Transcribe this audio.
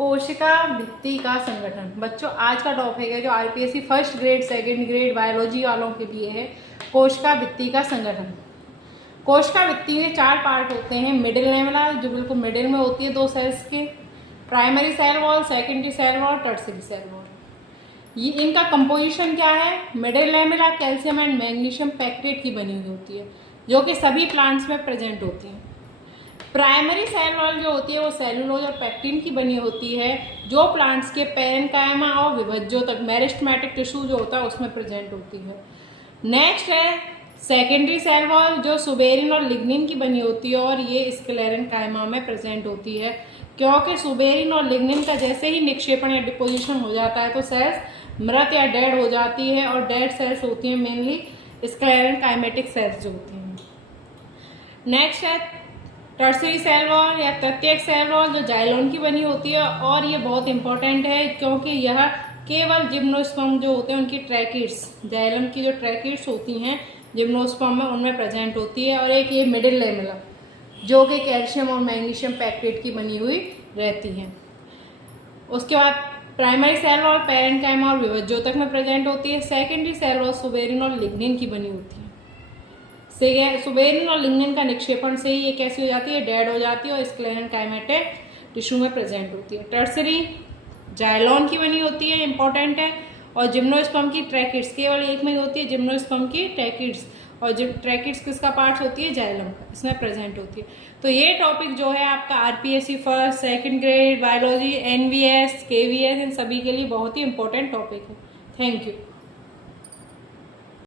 कोशिका भित्ति का संगठन। बच्चों आज का टॉपिक है जो RPSC first grade second grade biology वालों के लिए है, कोशिका भित्ति का संगठन। कोशिका भित्ति में 4 पार्ट होते हैं। मिडिल लेमेला जो बिल्कुल मिडिल में होती है 2 सेल्स के, primary cell wall, secondary cell wall, tertiary cell wall. ये इनका कंपोजिशन क्या है? Middle lamella calcium and magnesium pectate की बनी हुई होती है जो कि सभी प्लांट्स में प्रेजेंट होती है। प्राइमरी सेल वॉल जो होती है वो सेलुलोज और पैक्टिन की बनी होती है जो प्लांट्स के पैरेन्काइमा और विभज्यों तक मेरिस्टेमेटिक टिश्यू जो होता है उसमें प्रेजेंट होती है। नेक्स्ट है सेकेंडरी सेल वॉल जो सुबेरिन और लिग्निन की बनी होती है और ये स्क्लेरेन्काइमा में प्रेजेंट होती है, क्योंकि सुबेरिन और लिग्निन का जैसे ही निक्षेपण या डिपोजिशन हो जाता है तो सेल्स मृत या डेड हो जाती है और डेड सेल्स होती हैं मेनली स्क्लेरेन्काइमेटिक सेल्स जो होती हैं। नेक्स्ट है टर्सरी सेल वॉल या तृतीयक सेल वॉल जो जाइलोन की बनी होती है और ये बहुत इंपॉर्टेंट है क्योंकि यह केवल जिम्नोस्पर्म जो होते हैं उनकी ट्रैकिड्स, जाइलोन की जो ट्रैकिड्स होती हैं जिम्नोस्पर्म में उनमें प्रेजेंट होती है। और एक ये मिडिल लेमेला जो कि कैल्शियम और मैग्नीशियम पैक्टेट की बनी हुई रहती है। उसके बाद प्राइमरी सेल वॉल पैरेन्काइमा और विभज्यों तक में प्रेजेंट होती है। सेकेंडरी सेल वॉल सुबेरिन और लिग्निन की बनी होती है। सुबेरिन और लिग्निन का निक्षेपण से ही ये कैसी हो जाती है? डेड हो जाती है और स्क्लेरेन्काइमेटिक टिश्यू में प्रेजेंट होती है। टर्सरी जाइलोन की बनी होती है, इंपॉर्टेंट है। और जिम्नोस्पर्म की ट्रैकिड्स केवल एक में ही होती है, जिम्नोस्पर्म की ट्रैकिड्स, और ट्रैकिड्स किसका पार्ट होती है? जाइलम का, इसमें प्रेजेंट होती है। तो ये टॉपिक जो है आपका RPSC first second grade biology, NVS, KVS इन सभी के लिए बहुत ही इंपॉर्टेंट टॉपिक है। Thank you.